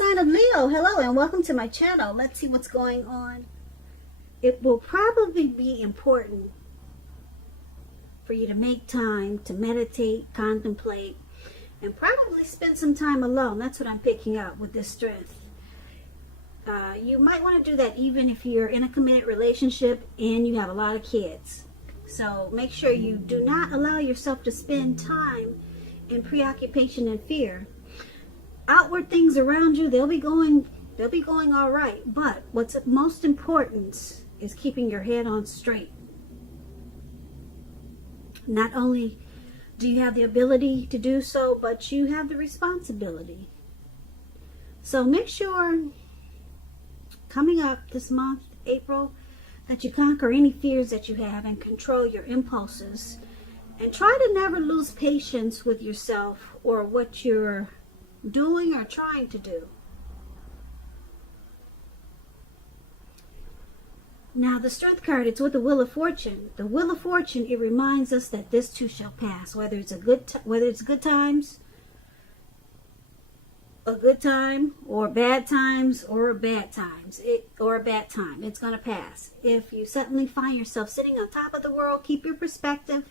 sign of Leo. Hello and welcome to my channel. Let's see what's going on. It will probably be important for you to make time to meditate, contemplate, and probably spend some time alone. That's what I'm picking up with this strength. You might want to do that even if you're in a committed relationship and you have a lot of kids. So make sure you do not allow yourself to spend time in preoccupation and fear. Outward things around you, they'll be going all right. But what's most important is keeping your head on straight. Not only do you have the ability to do so, but you have the responsibility. So make sure coming up this month, April, that you conquer any fears that you have and control your impulses. And try to never lose patience with yourself or what you're doing or trying to do. Now the Strength card, it's with the Wheel of Fortune. The Wheel of Fortune, it reminds us that this too shall pass. Whether it's good times, a good time, or bad times, or bad times, or a bad time, it's going to pass. If you suddenly find yourself sitting on top of the world, keep your perspective,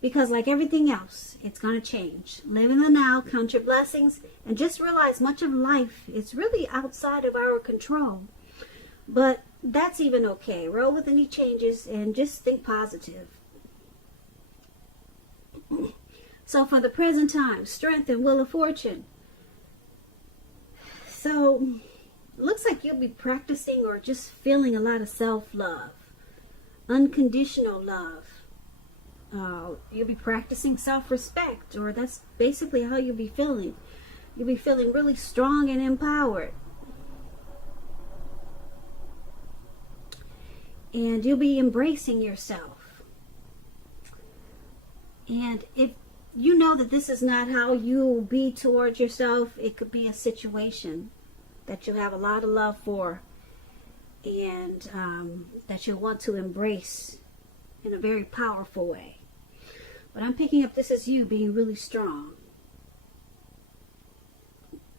because like everything else, it's going to change. Live in the now, count your blessings, and just realize much of life is really outside of our control. But that's even okay. Roll with any changes and just think positive. So for the present time, Strength and Wheel of Fortune. So, looks like you'll be practicing or just feeling a lot of self-love. Unconditional love. You'll be practicing self-respect, or that's basically how you'll be feeling. You'll be feeling really strong and empowered. And you'll be embracing yourself. And if you know that this is not how you'll be towards yourself, it could be a situation that you have a lot of love for and that you'll want to embrace in a very powerful way. But I'm picking up this as you being really strong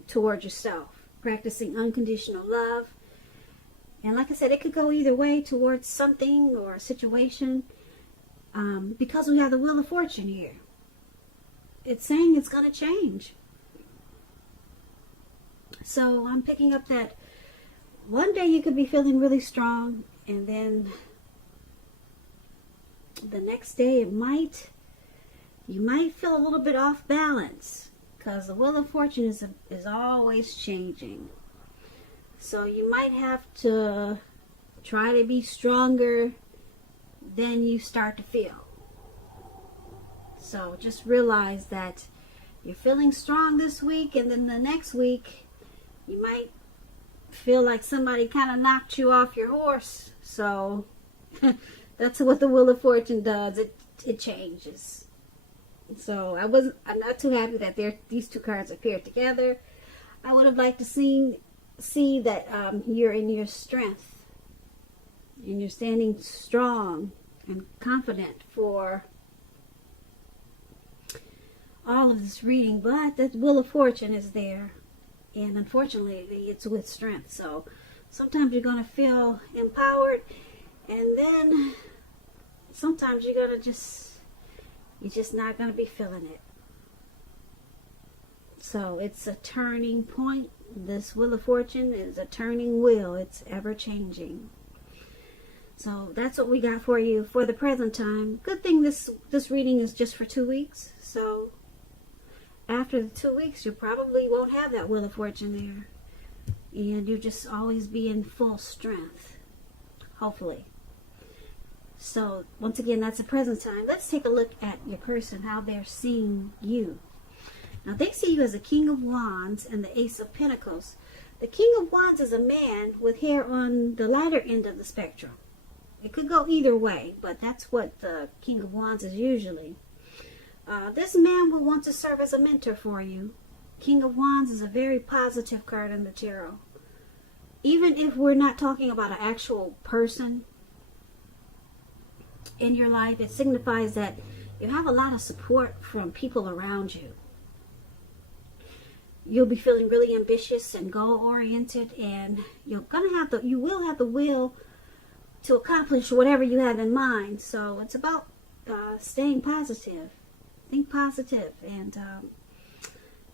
towards yourself, practicing unconditional love. And like I said, it could go either way towards something or a situation because we have the Wheel of Fortune here. It's saying it's going to change. So I'm picking up that one day you could be feeling really strong, and then the next day you might feel a little bit off balance, because the Wheel of Fortune is always changing. So you might have to try to be stronger than you start to feel. So just realize that you're feeling strong this week, and then the next week you might feel like somebody kind of knocked you off your horse. So that's what the Wheel of Fortune does. It changes. So I'm not too happy that these two cards appeared together. I would have liked to see that you're in your strength and you're standing strong and confident for all of this reading, but that Wheel of Fortune is there, and unfortunately it's with strength. So sometimes you're going to feel empowered, and then sometimes you're just not going to be feeling it. So it's a turning point. This Wheel of Fortune is a turning wheel. It's ever changing. So that's what we got for you for the present time. Good thing this reading is just for 2 weeks. So after the 2 weeks, you probably won't have that Wheel of Fortune there. And you'll just always be in full strength. Hopefully. So once again, that's the present time. Let's take a look at your person, how they're seeing you. Now they see you as a King of Wands and the Ace of Pentacles. The King of Wands is a man with hair on the lighter end of the spectrum. It could go either way, but that's what the King of Wands is usually. This man will want to serve as a mentor for you. King of Wands is a very positive card in the tarot. Even if we're not talking about an actual person in your life, it signifies that you have a lot of support from people around you. you'll be feeling really ambitious and goal-oriented, and you will have the will to accomplish whatever you have in mind. So it's about staying positive. Think positive. And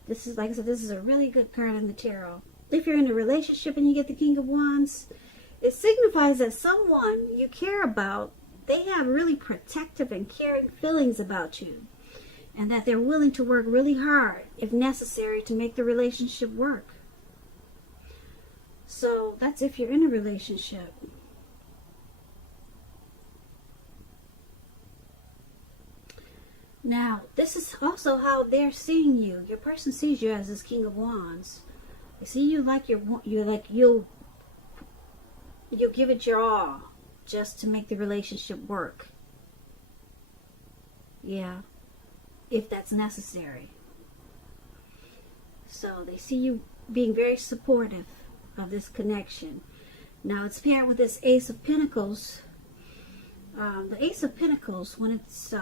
this is, like I said, this is a really good card in the tarot. If you're in a relationship and you get the King of Wands, it signifies that someone you care about, they have really protective and caring feelings about you, and that they're willing to work really hard if necessary to make the relationship work. So that's if you're in a relationship. Now, this is also how they're seeing you. Your person sees you as this King of Wands. They see you like you'll give it your all just to make the relationship work. Yeah, if that's necessary. So they see you being very supportive of this connection. Now it's paired with this Ace of Pentacles. The Ace of Pentacles, when it's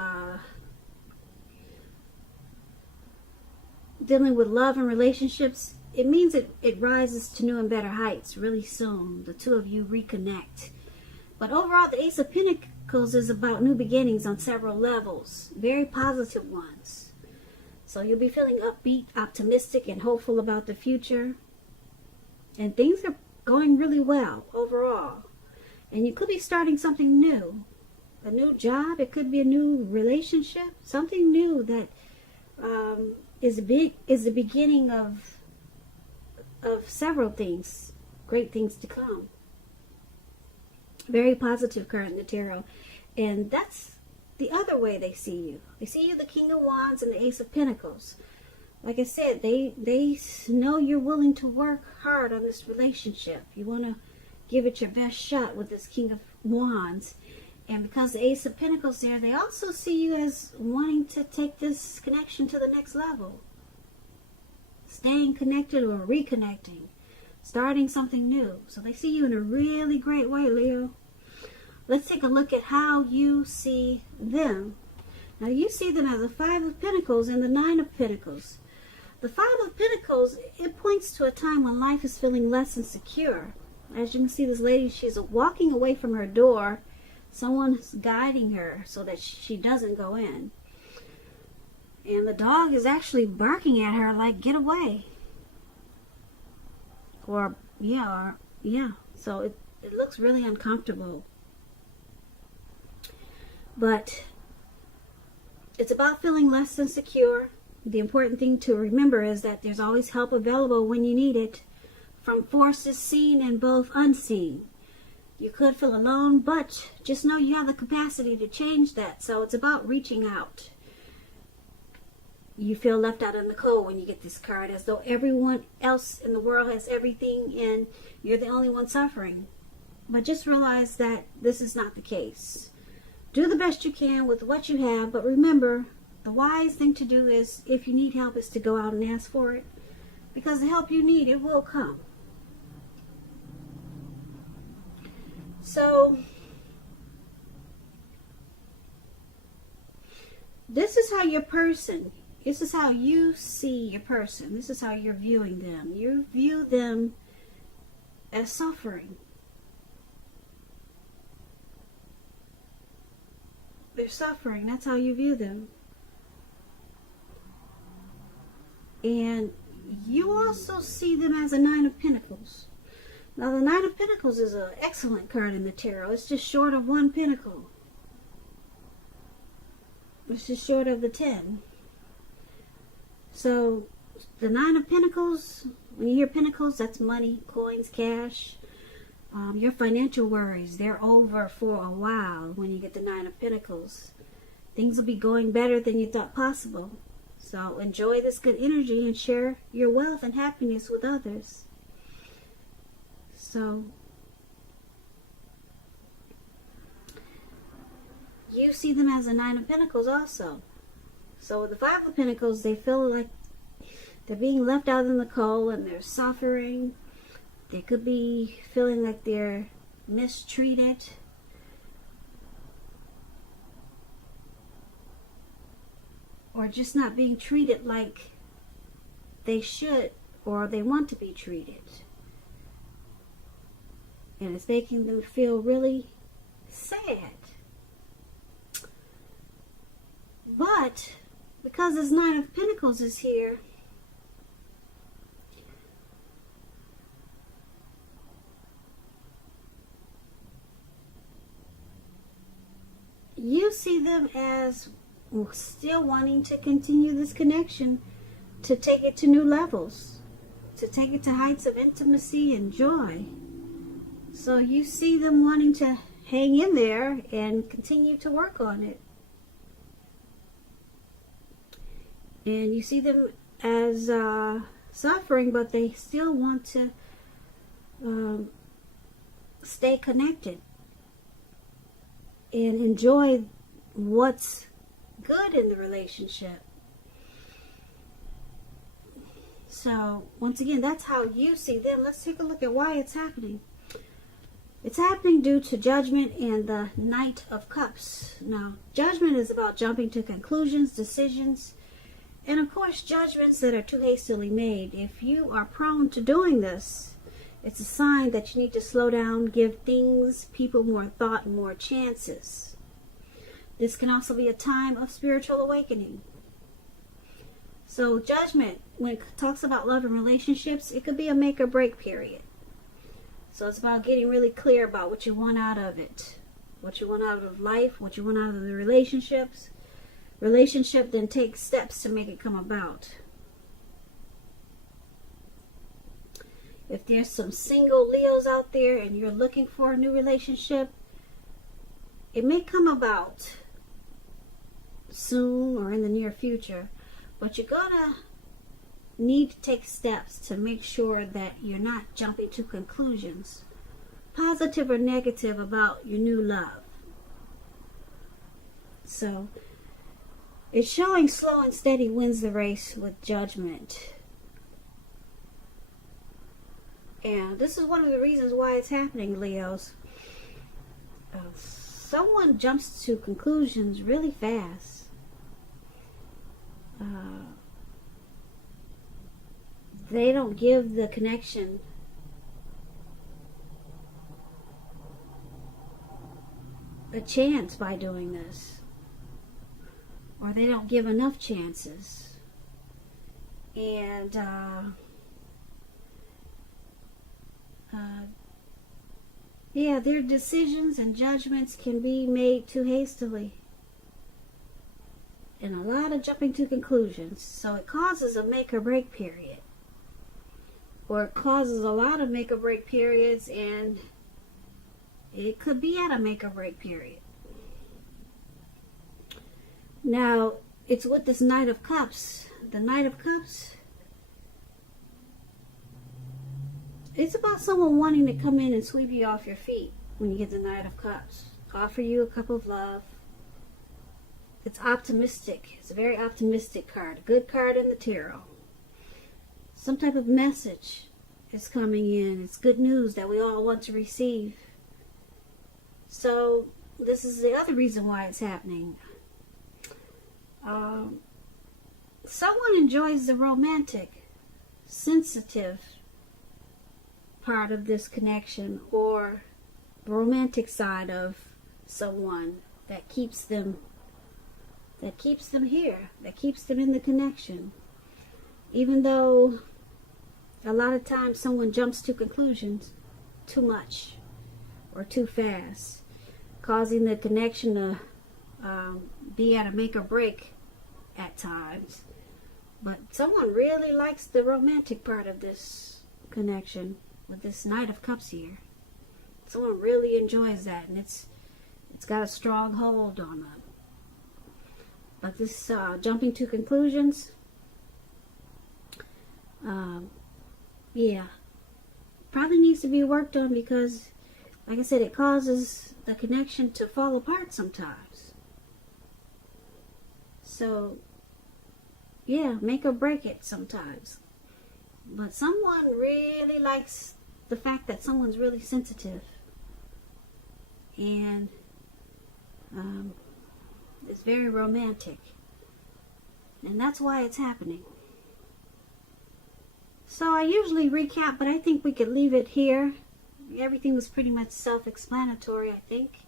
dealing with love and relationships, it means it rises to new and better heights really soon. The two of you reconnect. But overall, the Ace of Pentacles is about new beginnings on several levels. Very positive ones. So you'll be feeling upbeat, optimistic, and hopeful about the future. And things are going really well overall. And you could be starting something new. A new job. It could be a new relationship. Something new that is the beginning of several things. Great things to come. Very positive card in the tarot. And that's the other way they see you. They see you the King of Wands and the Ace of Pentacles. Like I said, they know you're willing to work hard on this relationship. You want to give it your best shot with this King of Wands. And because the Ace of Pentacles there, they also see you as wanting to take this connection to the next level. Staying connected or reconnecting. Starting something new. So they see you in a really great way, Leo. Let's take a look at how you see them. Now you see them as the Five of Pentacles and the Nine of Pentacles. The Five of Pentacles, it points to a time when life is feeling less insecure. As you can see, this lady, she's walking away from her door. Someone's guiding her so that she doesn't go in. And the dog is actually barking at her like, get away. So it looks really uncomfortable. But it's about feeling less insecure. The important thing to remember is that there's always help available when you need it, from forces seen and both unseen. You could feel alone, but just know you have the capacity to change that. So it's about reaching out. You feel left out in the cold when you get this card, as though everyone else in the world has everything and you're the only one suffering. But just realize that this is not the case. Do the best you can with what you have, but remember, the wise thing to do is, if you need help, is to go out and ask for it. Because the help you need, it will come. So, this is how this is how you see your person. This is how you're viewing them. You view them as suffering. They're suffering. That's how you view them. And you also see them as a Nine of Pentacles. Now, the Nine of Pentacles is an excellent card in the tarot. It's just short of one pentacle. It's just short of the 10. So, the Nine of Pentacles, when you hear pentacles, that's money, coins, cash. Your financial worries, they're over for a while when you get the Nine of Pentacles. Things will be going better than you thought possible. So enjoy this good energy and share your wealth and happiness with others. So you see them as a Nine of Pentacles also. So with the Five of Pentacles, they feel like they're being left out in the cold and they're suffering. They could be feeling like they're mistreated. Or just not being treated like they should or they want to be treated. And it's making them feel really sad. But because this Nine of Pentacles is here, you see them as still wanting to continue this connection, to take it to new levels, to take it to heights of intimacy and joy. So you see them wanting to hang in there and continue to work on it. And you see them as suffering, but they still want to stay connected and enjoy what's good in the relationship. So, once again, that's how you see them. Let's take a look at why it's happening. It's happening due to judgment and the Knight of Cups. Now, judgment is about jumping to conclusions, decisions, and of course, judgments that are too hastily made. If you are prone to doing this, it's a sign that you need to slow down, give things, people more thought, and more chances. This can also be a time of spiritual awakening. So judgment, when it talks about love and relationships, it could be a make or break period. So it's about getting really clear about what you want out of it, what you want out of life, what you want out of the relationships. Relationship then takes steps to make it come about. If there's some single Leos out there and you're looking for a new relationship, it may come about soon or in the near future, but you're gonna need to take steps to make sure that you're not jumping to conclusions, positive or negative, about your new love. So it's showing slow and steady wins the race with judgment. And this is one of the reasons why it's happening, Leos. Someone jumps to conclusions really fast. They don't give the connection a chance by doing this. Or they don't give enough chances. And yeah, their decisions and judgments can be made too hastily. And a lot of jumping to conclusions. So it causes a make or break period. Or it causes a lot of make or break periods, and it could be at a make or break period. Now, it's with this Knight of Cups. The Knight of Cups, it's about someone wanting to come in and sweep you off your feet when you get the Knight of Cups. Offer you a cup of love. It's optimistic. It's a very optimistic card. A good card in the tarot. Some type of message is coming in. It's good news that we all want to receive. So, this is the other reason why it's happening. Someone enjoys the romantic, sensitive part of this connection, or the romantic side of someone that keeps them here, that keeps them in the connection. Even though a lot of times someone jumps to conclusions too much or too fast, causing the connection to be at a make or break at times. But someone really likes the romantic part of this connection with this Knight of Cups here. Someone really enjoys that, and it's got a strong hold on them. But this jumping to conclusions, yeah, probably needs to be worked on, because, like I said, it causes the connection to fall apart sometimes. So, yeah, make or break it sometimes. But someone really likes the fact that someone's really sensitive. And it's very romantic. And that's why it's happening. So I usually recap, but I think we could leave it here. Everything was pretty much self-explanatory, I think.